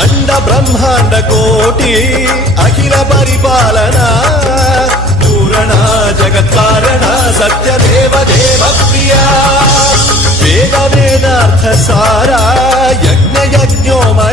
అండ బ్రహ్మాండ కోటి అఖిల పరిపాలన పూరణ జగత్కారణ సత్యదేవ దేవ ప్రియా వేద వేదార్థ సారా యజ్ఞ యజ్ఞోమయ